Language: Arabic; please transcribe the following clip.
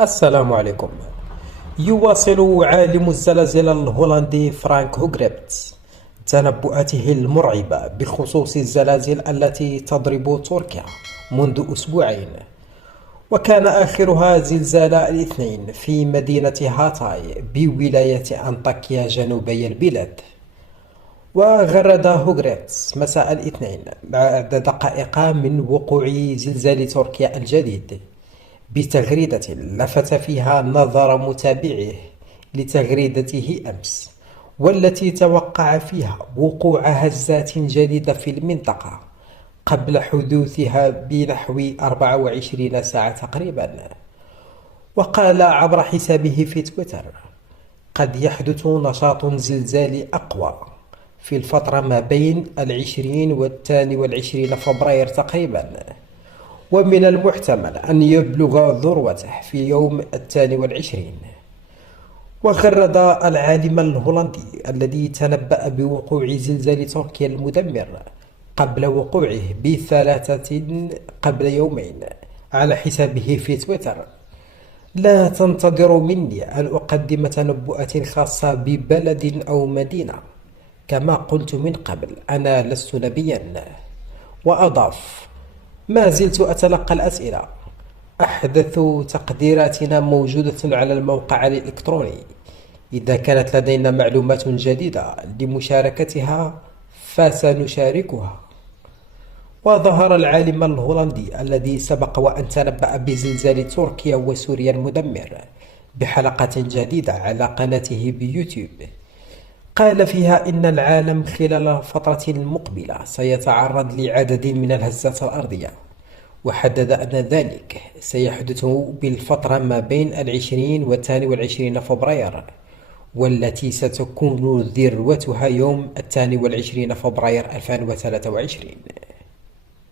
السلام عليكم. يواصل عالم الزلازل الهولندي فرانك هوغريبتس تنبؤاته المرعبة بخصوص الزلازل التي تضرب تركيا منذ أسبوعين، وكان آخرها زلزال الاثنين في مدينة هاتاي بولاية أنطاكيا جنوبي البلاد. وغرد هوغريتس مساء الاثنين بعد دقائق من وقوع زلزال تركيا الجديد بتغريدة لفت فيها نظر متابعيه لتغريدته أمس، والتي توقع فيها وقوع هزات جديدة في المنطقة قبل حدوثها بنحو 24 ساعة تقريبا. وقال عبر حسابه في تويتر: قد يحدث نشاط زلزالي أقوى في الفترة ما بين 20 و22 فبراير تقريبا، ومن المحتمل أن يبلغ ذروته في يوم 22. وغرد العالم الهولندي الذي تنبأ بوقوع زلزال تركيا المدمر قبل وقوعه بثلاثة قبل يومين على حسابه في تويتر: لا تنتظروا مني أن أقدم تنبؤات خاصة ببلد أو مدينة، كما قلت من قبل أنا لست نبيا. وأضاف: ما زلت أتلقى الأسئلة. أحدث تقديراتنا موجودة على الموقع الإلكتروني. إذا كانت لدينا معلومات جديدة لمشاركتها فسنشاركها. وظهر العالم الهولندي الذي سبق وأن تنبأ بزلزال تركيا وسوريا المدمر بحلقة جديدة على قناته بيوتيوب، قال فيها إن العالم خلال الفترة المقبلة سيتعرض لعدد من الهزات الأرضية، وحدد أن ذلك سيحدث بالفترة ما بين 20 و 22 فبراير، والتي ستكون ذروتها يوم 22 فبراير 2023.